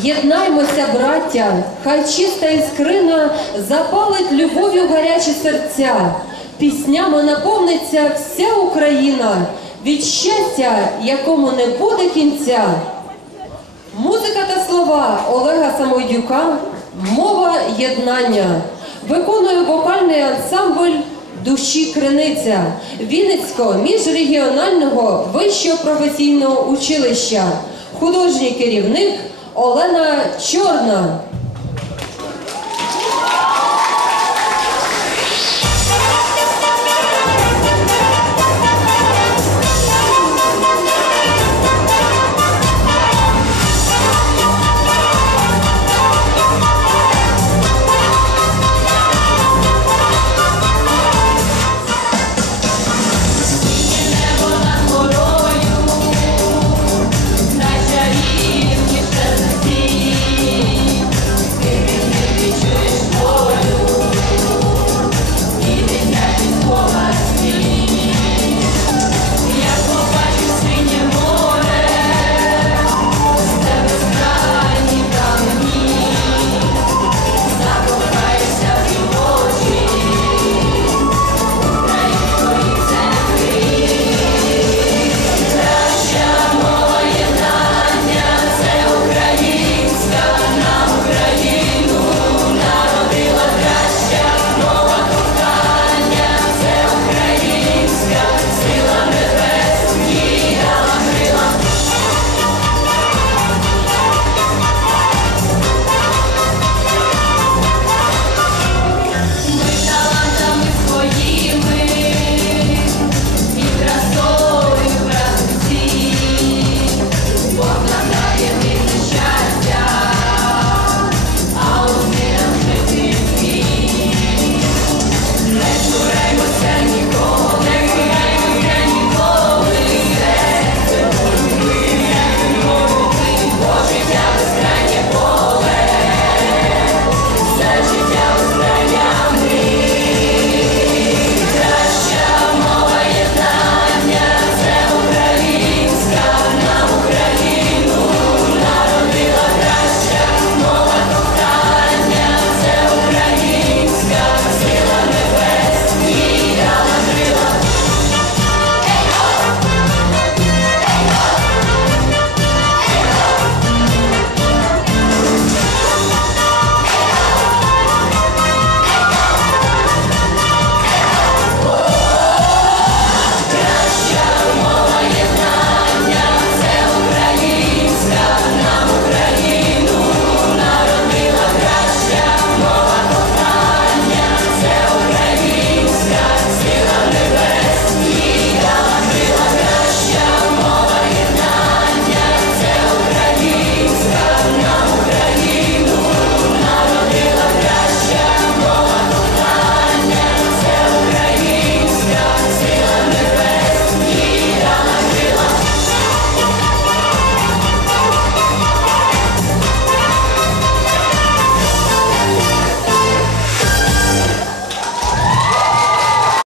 Єднаймося, браття, хай чиста іскрина запалить любов'ю гарячі серця. Піснями наповниться вся Україна від щастя, якому не буде кінця. Музика та слова Олега Самойдюка, мова єднання. Виконує вокальний ансамбль Душі Криниця Вінницького міжрегіонального вищого професійного училища. Художній керівник Олена Чорна.